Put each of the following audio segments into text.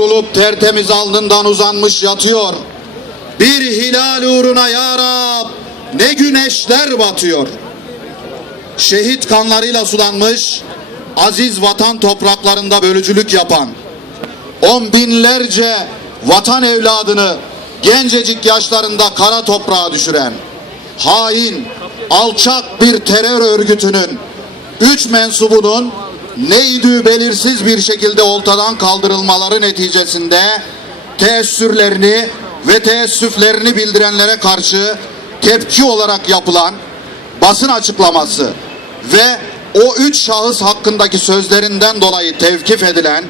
vurulup tertemiz alnından uzanmış yatıyor. Bir hilal uğruna ya Rab ne güneşler batıyor. Şehit kanlarıyla sulanmış, aziz vatan topraklarında bölücülük yapan, on binlerce vatan evladını gencecik yaşlarında kara toprağa düşüren, hain, alçak bir terör örgütünün üç mensubunun neydi belirsiz bir şekilde ortadan kaldırılmaları neticesinde teessürlerini ve teessüflerini bildirenlere karşı tepki olarak yapılan basın açıklaması ve o üç şahıs hakkındaki sözlerinden dolayı tevkif edilen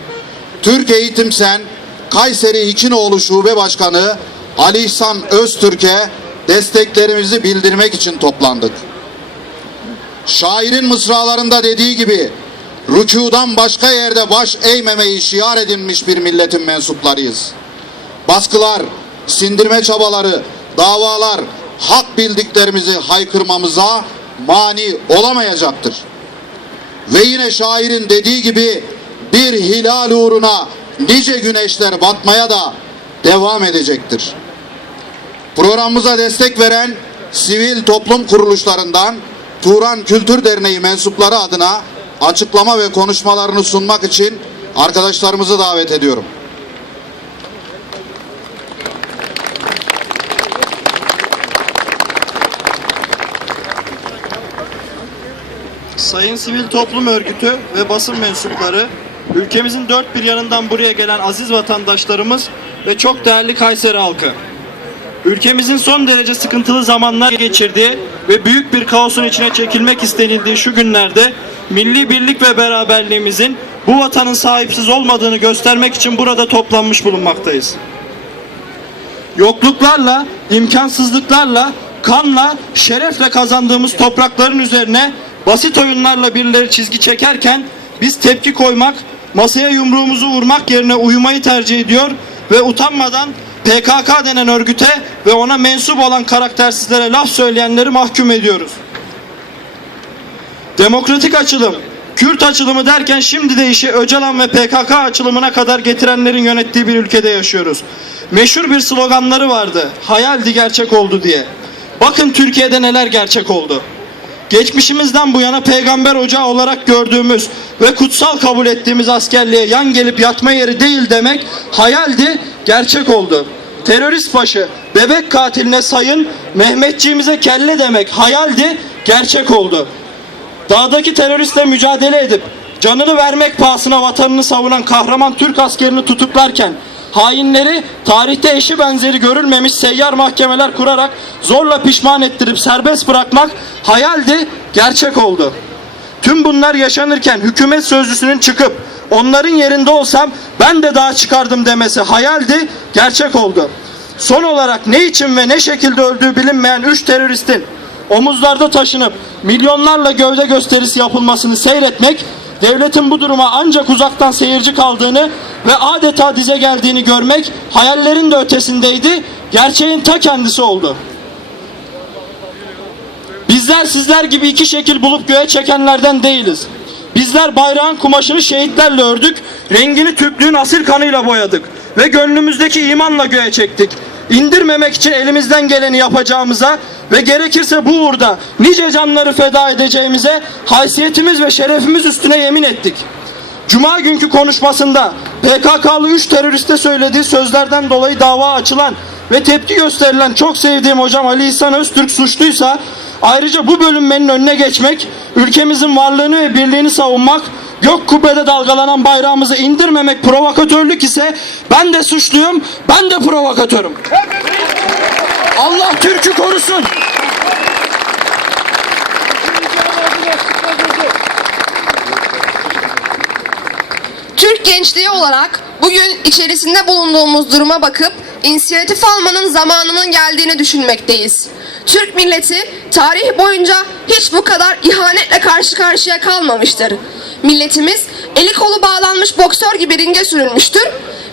Türk Eğitim Sen Kayseri İkinoğlu Şube Başkanı Ali İhsan Öztürk'e desteklerimizi bildirmek için toplandık. Şairin mısralarında dediği gibi rükudan başka yerde baş eğmemeyi şiar edinmiş bir milletin mensuplarıyız. Baskılar, sindirme çabaları, davalar hak bildiklerimizi haykırmamıza mani olamayacaktır. Ve yine şairin dediği gibi bir hilal uğruna nice güneşler batmaya da devam edecektir. Programımıza destek veren sivil toplum kuruluşlarından Turan Kültür Derneği mensupları adına açıklama ve konuşmalarını sunmak için arkadaşlarımızı davet ediyorum. Sayın Sivil Toplum Örgütü ve basın mensupları, ülkemizin dört bir yanından buraya gelen aziz vatandaşlarımız ve çok değerli Kayseri halkı. Ülkemizin son derece sıkıntılı zamanlar geçirdiği ve büyük bir kaosun içine çekilmek istenildiği şu günlerde milli birlik ve beraberliğimizin bu vatanın sahipsiz olmadığını göstermek için burada toplanmış bulunmaktayız. Yokluklarla, imkansızlıklarla, kanla, şerefle kazandığımız toprakların üzerine basit oyunlarla birileri çizgi çekerken biz tepki koymak, masaya yumruğumuzu vurmak yerine uyumayı tercih ediyor ve utanmadan PKK denen örgüte ve ona mensup olan karaktersizlere laf söyleyenleri mahkum ediyoruz. Demokratik açılım, Kürt açılımı derken şimdi de işi Öcalan ve PKK açılımına kadar getirenlerin yönettiği bir ülkede yaşıyoruz. Meşhur bir sloganları vardı. Hayaldi gerçek oldu diye. Bakın Türkiye'de neler gerçek oldu. Geçmişimizden bu yana peygamber ocağı olarak gördüğümüz ve kutsal kabul ettiğimiz askerliğe yan gelip yatma yeri değil demek hayaldi, gerçek oldu. Terörist başı, bebek katiline sayın, Mehmetçiğimize kelle demek hayaldi, gerçek oldu. Dağdaki teröristle mücadele edip canını vermek pahasına vatanını savunan kahraman Türk askerini tutuklarken hainleri tarihte eşi benzeri görülmemiş seyyar mahkemeler kurarak zorla pişman ettirip serbest bırakmak hayaldi, gerçek oldu. Tüm bunlar yaşanırken hükümet sözcüsünün çıkıp onların yerinde olsam ben de daha çıkardım demesi hayaldi, gerçek oldu. Son olarak ne için ve ne şekilde öldüğü bilinmeyen 3 teröristin omuzlarda taşınıp milyonlarla gövde gösterisi yapılmasını seyretmek devletin bu duruma ancak uzaktan seyirci kaldığını ve adeta dize geldiğini görmek hayallerin de ötesindeydi, gerçeğin ta kendisi oldu. Bizler sizler gibi iki şekil bulup göğe çekenlerden değiliz. Bizler bayrağın kumaşını şehitlerle ördük, rengini Türklüğün asil kanıyla boyadık ve gönlümüzdeki imanla göğe çektik. İndirmemek için elimizden geleni yapacağımıza ve gerekirse bu uğurda nice canları feda edeceğimize haysiyetimiz ve şerefimiz üstüne yemin ettik. Cuma günkü konuşmasında PKK'lı 3 teröriste söylediği sözlerden dolayı dava açılan ve tepki gösterilen çok sevdiğim hocam Ali İhsan Öztürk suçluysa ayrıca bu bölünmenin önüne geçmek, ülkemizin varlığını ve birliğini savunmak, gök kubbede dalgalanan bayrağımızı indirmemek provokatörlük ise ben de suçluyum, ben de provokatörüm. Allah Türk'ü korusun. Türk gençliği olarak bugün içerisinde bulunduğumuz duruma bakıp inisiyatif almanın zamanının geldiğini düşünmekteyiz. Türk milleti tarih boyunca hiç bu kadar ihanetle karşı karşıya kalmamıştır. Milletimiz eli kolu bağlanmış boksör gibi ringe sürülmüştür.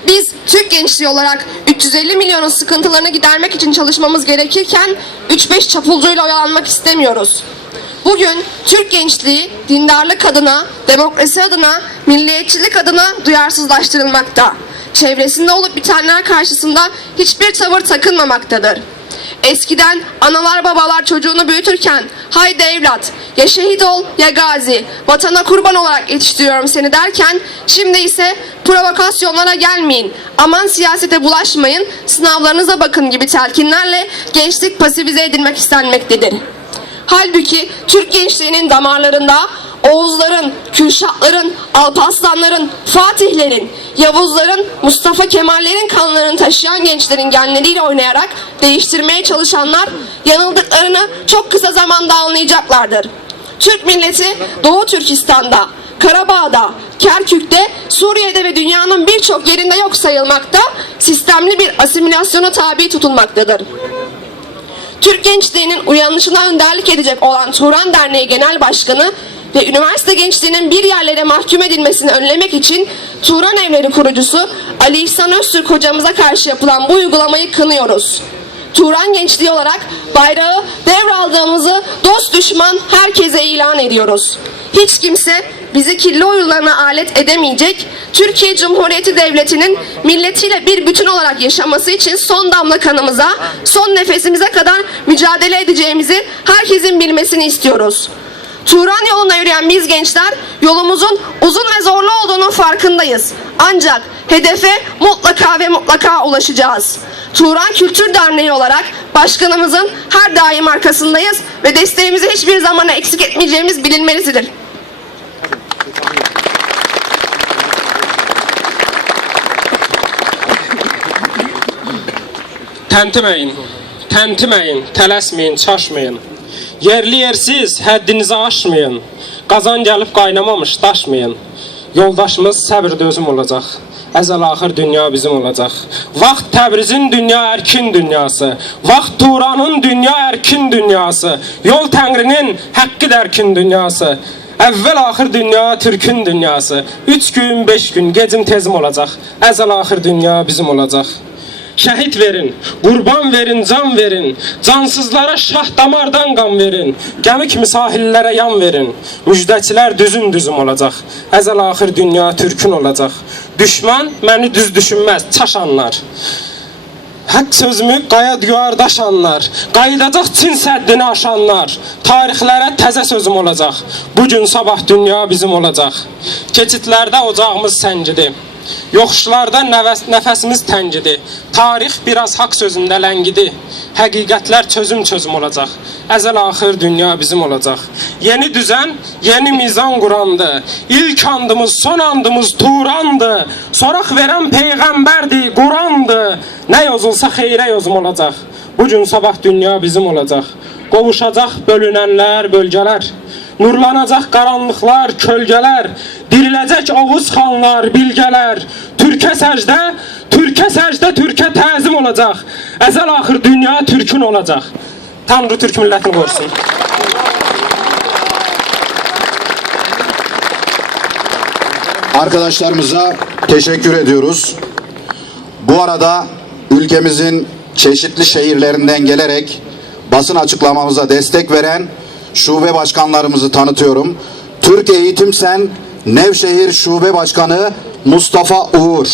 Biz Türk gençliği olarak 350 milyonun sıkıntılarını gidermek için çalışmamız gerekirken 3-5 çapulcuyla oyalanmak istemiyoruz. Bugün Türk gençliği dindarlık adına, demokrasi adına, milliyetçilik adına duyarsızlaştırılmakta. çevresinde olup bitenler karşısında hiçbir tavır takınmamaktadır. Eskiden analar babalar çocuğunu büyütürken haydi evlat ya şehit ol ya gazi vatana kurban olarak yetiştiriyorum seni derken şimdi ise provokasyonlara gelmeyin aman siyasete bulaşmayın sınavlarınıza bakın gibi telkinlerle gençlik pasifize edilmek istenmektedir. Halbuki Türk gençliğinin damarlarında Oğuzların, Kürşatların, Alparslanların, Fatihlerin, Yavuzların, Mustafa Kemallerin kanlarını taşıyan gençlerin genleriyle oynayarak değiştirmeye çalışanlar yanıldıklarını çok kısa zamanda anlayacaklardır. Türk milleti Doğu Türkistan'da, Karabağ'da, Kerkük'te, Suriye'de ve dünyanın birçok yerinde yok sayılmakta, sistemli bir asimilasyona tabi tutulmaktadır. Türk gençliğinin uyanışına önderlik edecek olan Turan Derneği Genel Başkanı ve üniversite gençliğinin bir yerlere mahkum edilmesini önlemek için Turan Evleri kurucusu Ali İhsan Öztürk hocamıza karşı yapılan bu uygulamayı kınıyoruz. Turan gençliği olarak bayrağı devraldığımızı dost düşman herkese ilan ediyoruz. Hiç kimse bizi kirli oyunlarına alet edemeyecek, Türkiye Cumhuriyeti Devleti'nin milletiyle bir bütün olarak yaşaması için son damla kanımıza, son nefesimize kadar mücadele edeceğimizi herkesin bilmesini istiyoruz. Turan yolunda yürüyen biz gençler yolumuzun uzun ve zorlu olduğunun farkındayız. Ancak hedefe mutlaka ve mutlaka ulaşacağız. Turan Kültür Derneği olarak başkanımızın her daim arkasındayız ve desteğimizi hiçbir zaman eksik etmeyeceğimiz bilinmelidir. Təntiməyin, təntiməyin, tələsməyin, çaşmayın. Yerli yersiz həddinizi aşmayın. Qazan gəlib qaynamamış daşmayın. Yoldaşımız səbr dözüm olacaq. Əzəl axır dünya bizim olacaq. Vaxt Təbrizin dünya ərkin dünyası. Vaxt Turanın dünya ərkin dünyası. Yol Təngrinin haqqı dərkin dünyası. Əvvəl axır dünya Türkün dünyası. Üç gün, beş gün, gecim tezim olacaq. Əzəl axır dünya bizim olacaq. Şəhid verin, qurban verin, can verin. Cansızlara şah damardan qan verin. Gəmi kimi sahillərə yan verin. Müjdəçilər düzün düzüm olacaq. Əzəl axır dünya türkün olacaq. Düşman məni düz düşünməz, çaşanlar. Haqq sözümü qaya diyardaşanlar, qayıdacaq Çin səddini aşanlar, tarixlərə təzə sözüm olacaq. Bu gün sabah dünya bizim olacaq. Keçidlərdə ocağımız səngidir. Yoxuşlarda nəvəs, nəfəsimiz təngidir. Tarix biraz haqq sözündə ləngidir. Həqiqətlər çözüm çözüm olacaq. Əzəl axır dünya bizim olacaq. Yeni düzən, yeni mizan qurandı. İlk andımız, son andımız Turandı. Soraq verən peyğəmbərdir, Qurandı. Nə yazılsa xeyrə yazım olacaq. Bu gün sabah dünya bizim olacaq. Qovuşacaq bölünənlər, bölgələr. Nurlanacaq qaranlıqlar, kölgələr, diriləcək Oğuz xanlar, bilgələr. Türkə səcdə, Türkə səcdə, Türkə təzim olacaq. Əzəl axır dünya türkün olacaq. Tanrı Türk millətini qorusun. Arkadaşlarımıza teşekkür ediyoruz. Bu arada ülkemizin çeşitli şehirlerinden gelerek basın açıklamamıza destek veren şube başkanlarımızı tanıtıyorum. Türk Eğitim Sen Nevşehir Şube Başkanı Mustafa Uğur.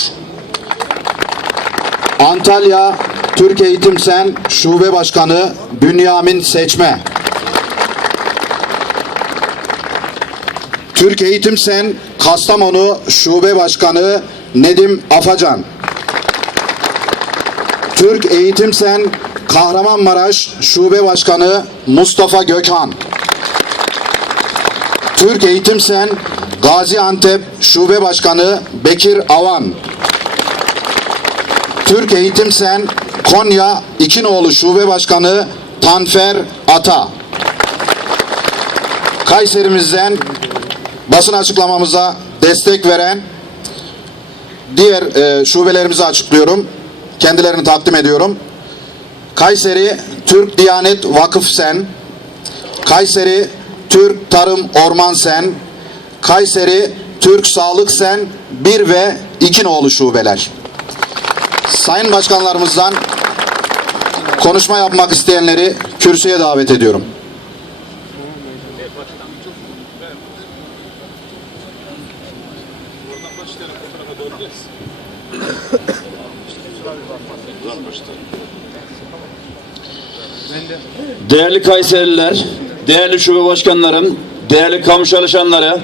Antalya Türk Eğitim Sen Şube Başkanı Bünyamin Seçme. Türk Eğitim Sen Kastamonu Şube Başkanı Nedim Afacan. Türk Eğitim Sen Kahramanmaraş Şube Başkanı Mustafa Gökhan. Türk Eğitim Sen Gaziantep Şube Başkanı Bekir Avan. Türk Eğitim Sen Konya İkinoğlu Şube Başkanı Tanfer Ata. Kayserimizden basın açıklamamıza destek veren diğer e, şubelerimizi açıklıyorum. Kendilerini takdim ediyorum. Kayseri Türk Diyanet Vakıf Sen, Kayseri Türk Tarım Orman Sen, Kayseri Türk Sağlık Sen 1 ve 2 nolu şubeler. Sayın başkanlarımızdan konuşma yapmak isteyenleri kürsüye davet ediyorum. Değerli Kayserililer, değerli şube başkanlarım, değerli kamu çalışanları,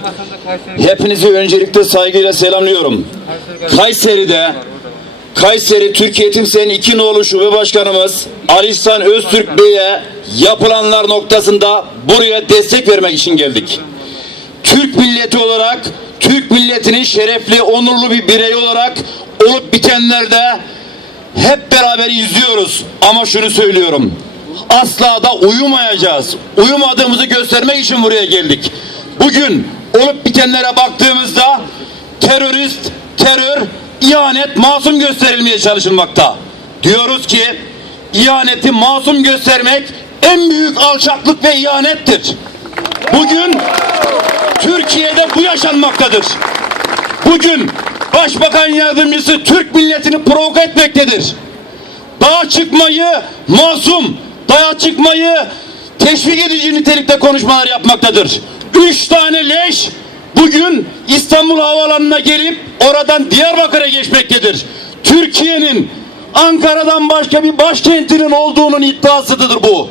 hepinizi öncelikle saygıyla selamlıyorum. Kayseri'de, Kayseri Türkiye Eğitim iki nolu şube başkanımız Ali İhsan Öztürk Bey'e yapılanlar noktasında buraya destek vermek için geldik. Türk milleti olarak, Türk milletinin şerefli, onurlu bir birey olarak olup bitenlerde hep beraber izliyoruz. Ama şunu söylüyorum. Asla da uyumayacağız. Uyumadığımızı göstermek için buraya geldik. Bugün olup bitenlere baktığımızda terörist, terör, ihanet masum gösterilmeye çalışılmakta. Diyoruz ki ihaneti masum göstermek en büyük alçaklık ve ihanettir. Bugün Türkiye'de bu yaşanmaktadır. Bugün Başbakan Yardımcısı Türk milletini provoke etmektedir. Dağa çıkmayı masum, dağa çıkmayı teşvik edici nitelikte konuşmalar yapmaktadır. Üç tane leş bugün İstanbul Havaalanı'na gelip oradan Diyarbakır'a geçmektedir. Türkiye'nin Ankara'dan başka bir başkentinin olduğunun iddiasıdır bu.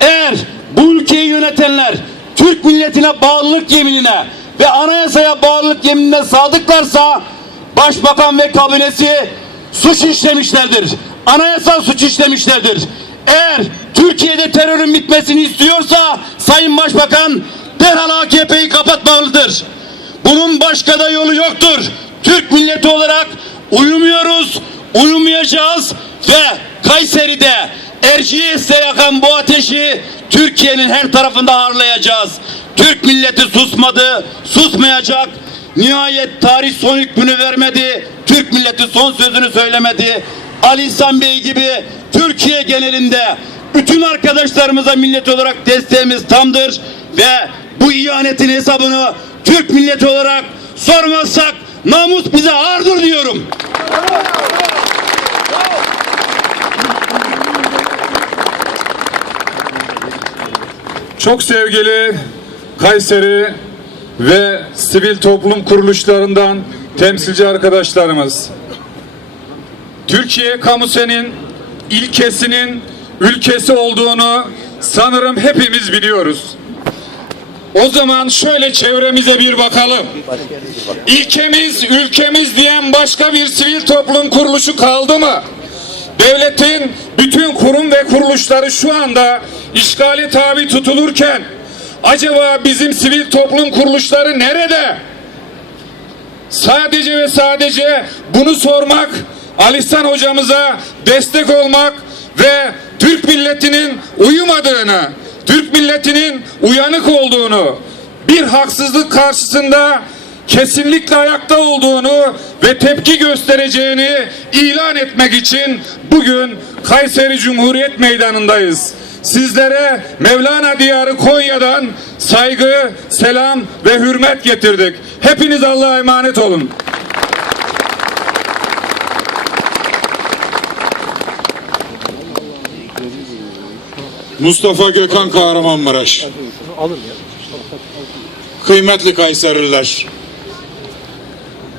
Eğer bu ülkeyi yönetenler Türk milletine bağlılık yeminine ve anayasaya bağlılık yeminine sadıklarsa başbakan ve kabinesi suç işlemişlerdir. Anayasal suç işlemişlerdir. Eğer Türkiye'de terörün bitmesini istiyorsa Sayın Başbakan derhal AKP'yi kapatmalıdır. Bunun başka da yolu yoktur. Türk milleti olarak uyumuyoruz, uyumayacağız ve Kayseri'de Erciyes'te yakan bu ateşi Türkiye'nin her tarafında harlayacağız. Türk milleti susmadı, susmayacak. Nihayet tarih son hükmünü vermedi. Türk milleti son sözünü söylemedi. Ali İhsan Bey gibi Türkiye genelinde bütün arkadaşlarımıza millet olarak desteğimiz tamdır ve bu ihanetin hesabını Türk milleti olarak sormazsak namus bize ağırdır diyorum. Çok sevgili Kayseri ve sivil toplum kuruluşlarından temsilci arkadaşlarımız. Türkiye kamusenin ilkesinin ülkesi olduğunu sanırım hepimiz biliyoruz. O zaman şöyle çevremize bir bakalım. İlkemiz, ülkemiz diyen başka bir sivil toplum kuruluşu kaldı mı? Devletin bütün kurum ve kuruluşları şu anda işgali tabi tutulurken acaba bizim sivil toplum kuruluşları nerede? Sadece ve sadece bunu sormak, Alistan hocamıza destek olmak ve Türk milletinin uyumadığını, Türk milletinin uyanık olduğunu, bir haksızlık karşısında kesinlikle ayakta olduğunu ve tepki göstereceğini ilan etmek için bugün Kayseri Cumhuriyet Meydanı'ndayız. Sizlere Mevlana Diyarı Konya'dan saygı, selam ve hürmet getirdik. Hepiniz Allah'a emanet olun. Mustafa Gökhan Kahramanmaraş. Kıymetli Kayserililer.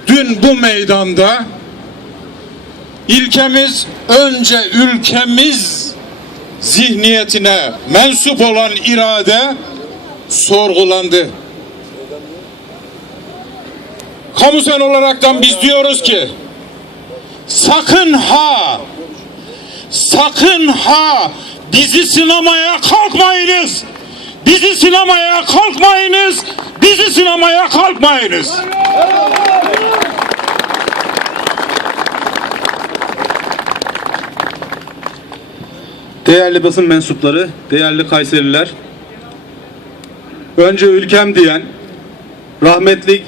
Dün bu meydanda ilkemiz önce ülkemiz zihniyetine mensup olan irade sorgulandı. Kamusen olaraktan biz diyoruz ki sakın ha sakın ha bizi sinemaya kalkmayınız. Bizi sinemaya kalkmayınız. Bizi sinemaya kalkmayınız. Değerli basın mensupları, değerli Kayseriler. Önce ülkem diyen rahmetli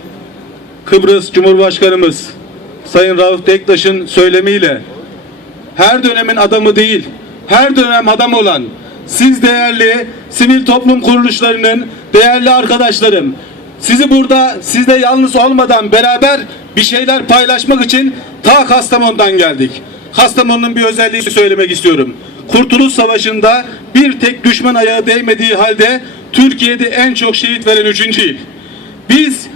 Kıbrıs Cumhurbaşkanımız Sayın Rauf Dektaş'ın söylemiyle her dönemin adamı değil, her dönem adam olan siz değerli sivil toplum kuruluşlarının değerli arkadaşlarım sizi burada sizde yalnız olmadan beraber bir şeyler paylaşmak için ta Kastamonu'dan geldik. Kastamonu'nun bir özelliğini söylemek istiyorum. Kurtuluş Savaşı'nda bir tek düşman ayağı değmediği halde Türkiye'de en çok şehit veren üçüncü il. Biz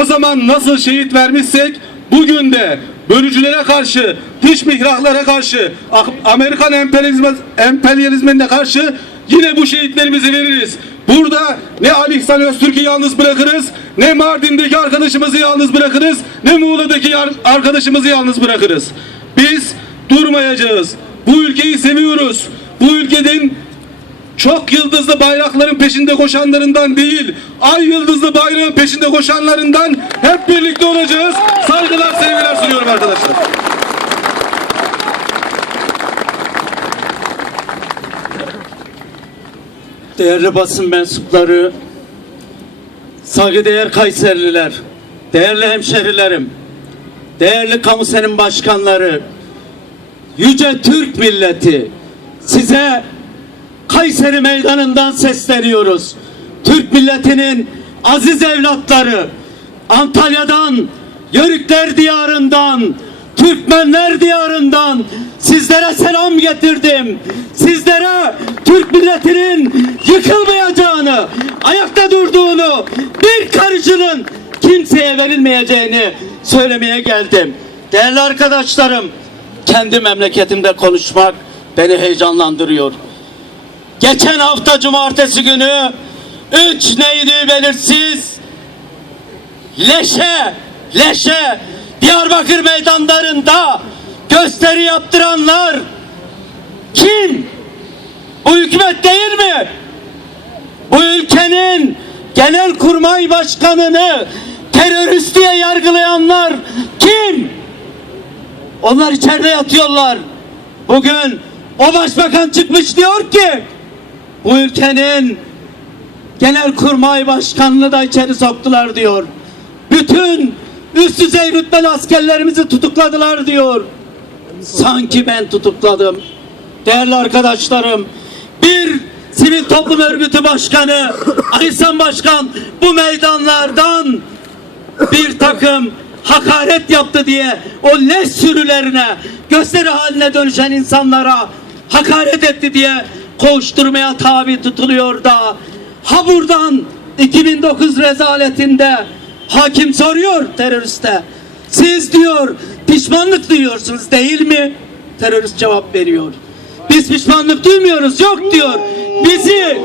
o zaman nasıl şehit vermişsek bugün de bölücülere karşı, dış mihraklara karşı, Amerikan emperyalizmine karşı yine bu şehitlerimizi veririz. Burada ne Ali İhsan Öztürk'ü yalnız bırakırız, ne Mardin'deki arkadaşımızı yalnız bırakırız, ne Muğla'daki arkadaşımızı yalnız bırakırız. Biz durmayacağız. Bu ülkeyi seviyoruz. Bu ülkenin çok yıldızlı bayrakların peşinde koşanlarından değil, ay yıldızlı bayrağın peşinde koşanlarından hep birlikte olacağız. Saygılar, sevgiler sunuyorum arkadaşlar. Değerli basın mensupları, saygıdeğer Kayserliler, değerli hemşerilerim, değerli kamu senin başkanları, yüce Türk milleti, size Kayseri meydanından sesleniyoruz. Türk milletinin aziz evlatları, Antalya'dan, Yörükler diyarından, Türkmenler diyarından sizlere selam getirdim. Sizlere Türk milletinin yıkılmayacağını, ayakta durduğunu, bir karışının kimseye verilmeyeceğini söylemeye geldim. Değerli arkadaşlarım, kendi memleketimde konuşmak beni heyecanlandırıyor. Geçen hafta cumartesi günü üç neydi belirsiz leşe leşe Diyarbakır meydanlarında gösteri yaptıranlar kim? Bu hükümet değil mi? Bu ülkenin genel kurmay başkanını terörist diye yargılayanlar kim? Onlar içeride yatıyorlar. Bugün o başbakan çıkmış diyor ki bu ülkenin genel kurmay başkanını da içeri soktular diyor. Bütün üst düzey rütbeli askerlerimizi tutukladılar diyor. Sanki ben tutukladım. Değerli arkadaşlarım, bir sivil toplum örgütü başkanı, Aysan Başkan bu meydanlardan bir takım hakaret yaptı diye o leş sürülerine gösteri haline dönüşen insanlara hakaret etti diye koşturmaya tabi tutuluyor da ha buradan 2009 rezaletinde hakim soruyor teröriste siz diyor pişmanlık duyuyorsunuz değil mi? Terörist cevap veriyor. Biz pişmanlık duymuyoruz yok diyor. Bizi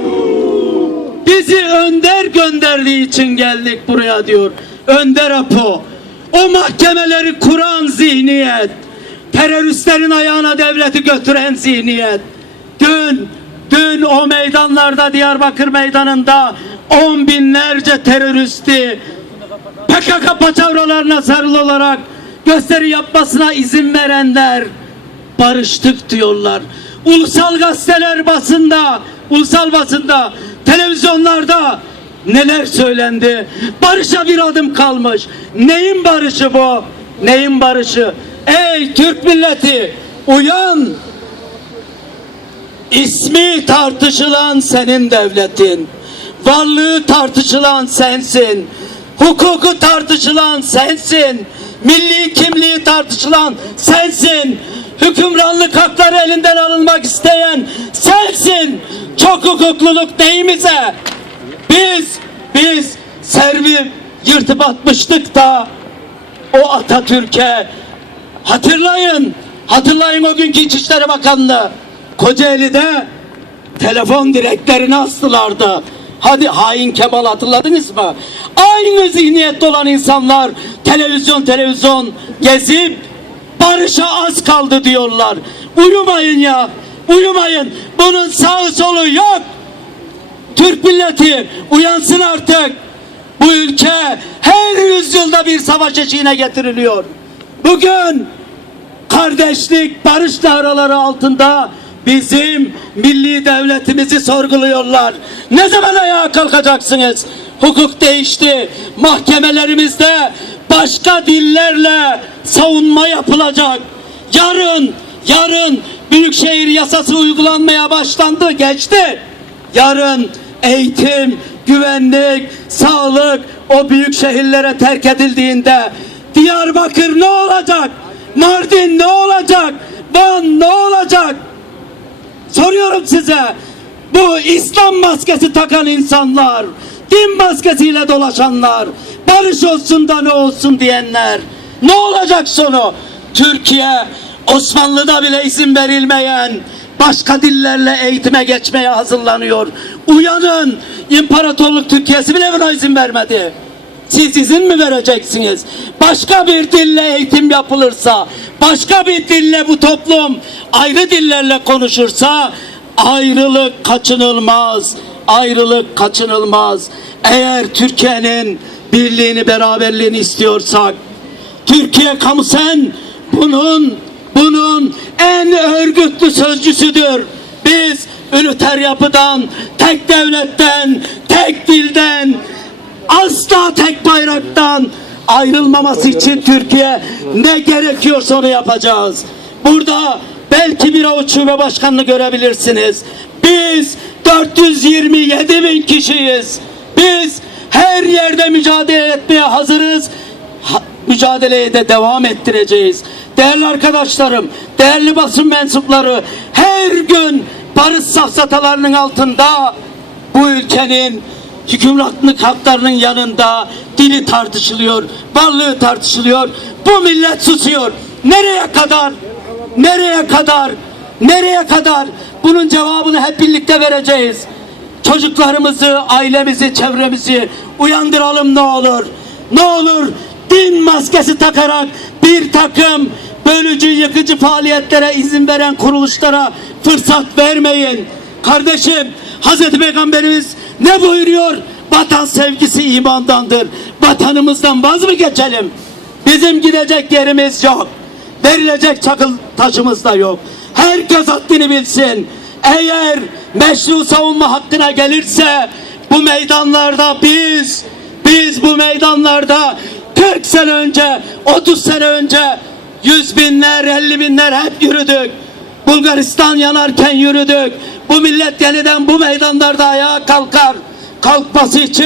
Bizi Önder gönderdiği için geldik buraya diyor. Önder Apo. O mahkemeleri kuran zihniyet. Teröristlerin ayağına devleti götüren zihniyet. Dün, dün o meydanlarda Diyarbakır meydanında on binlerce teröristi PKK paçavralarına sarılı olarak gösteri yapmasına izin verenler barıştık diyorlar. Ulusal gazeteler basında, ulusal basında, televizyonlarda neler söylendi? Barışa bir adım kalmış. Neyin barışı bu? Neyin barışı? Ey Türk milleti uyan! İsmi tartışılan senin devletin. Varlığı tartışılan sensin. Hukuku tartışılan sensin. Milli kimliği tartışılan sensin. Hükümranlık hakları elinden alınmak isteyen sensin. Çok hukukluluk neyimize? Biz, biz servi yırtıp atmıştık da o Atatürk'e hatırlayın, hatırlayın o günkü İçişleri Bakanlığı Kocaeli'de telefon direklerini astılardı. Hadi hain Kemal hatırladınız mı? Aynı zihniyette olan insanlar televizyon televizyon gezip barışa az kaldı diyorlar. Uyumayın ya, uyumayın. Bunun sağı solu yok. Türk milleti uyansın artık. Bu ülke her yüzyılda bir savaş eşiğine getiriliyor. Bugün kardeşlik, barış naraları altında bizim milli devletimizi sorguluyorlar. Ne zaman ayağa kalkacaksınız? Hukuk değişti. Mahkemelerimizde başka dillerle savunma yapılacak. Yarın, yarın Büyükşehir yasası uygulanmaya başlandı, geçti. Yarın eğitim, güvenlik, sağlık o büyük şehirlere terk edildiğinde Diyarbakır ne olacak? Mardin ne olacak? Van ne olacak? Soruyorum size. Bu İslam maskesi takan insanlar, din maskesiyle dolaşanlar, barış olsun da ne olsun diyenler. Ne olacak sonu? Türkiye Osmanlı'da bile izin verilmeyen başka dillerle eğitime geçmeye hazırlanıyor. Uyanın! İmparatorluk Türkiye'si bile buna izin vermedi. Siz izin mi vereceksiniz? Başka bir dille eğitim yapılırsa, başka bir dille bu toplum ayrı dillerle konuşursa ayrılık kaçınılmaz. Ayrılık kaçınılmaz. Eğer Türkiye'nin birliğini, beraberliğini istiyorsak Türkiye Kamu Sen bunun bunun en örgütlü sözcüsüdür. Biz üniter yapıdan, tek devletten, tek dilden, asla tek bayraktan ayrılmaması için Türkiye ne gerekiyorsa onu yapacağız. Burada belki bir avuç şube başkanını görebilirsiniz. Biz 427 bin kişiyiz. Biz her yerde mücadele etmeye hazırız. Ha- mücadeleye de devam ettireceğiz. Değerli arkadaşlarım, değerli basın mensupları her gün barış safsatalarının altında bu ülkenin hükümranlık haklarının yanında dili tartışılıyor, varlığı tartışılıyor. Bu millet susuyor. Nereye kadar? Nereye kadar? Nereye kadar? Bunun cevabını hep birlikte vereceğiz. Çocuklarımızı, ailemizi, çevremizi uyandıralım ne olur. Ne olur din maskesi takarak bir takım bölücü, yıkıcı faaliyetlere izin veren kuruluşlara fırsat vermeyin. Kardeşim, Hazreti Peygamberimiz ne buyuruyor? Vatan sevgisi imandandır. Vatanımızdan vaz mı geçelim? Bizim gidecek yerimiz yok. Verilecek çakıl taşımız da yok. Herkes haddini bilsin. Eğer meşru savunma hakkına gelirse bu meydanlarda biz biz bu meydanlarda 40 sene önce 30 sene önce yüz binler 50 binler hep yürüdük. Bulgaristan yanarken yürüdük. Bu millet yeniden bu meydanlarda ayağa kalkar. Kalkması için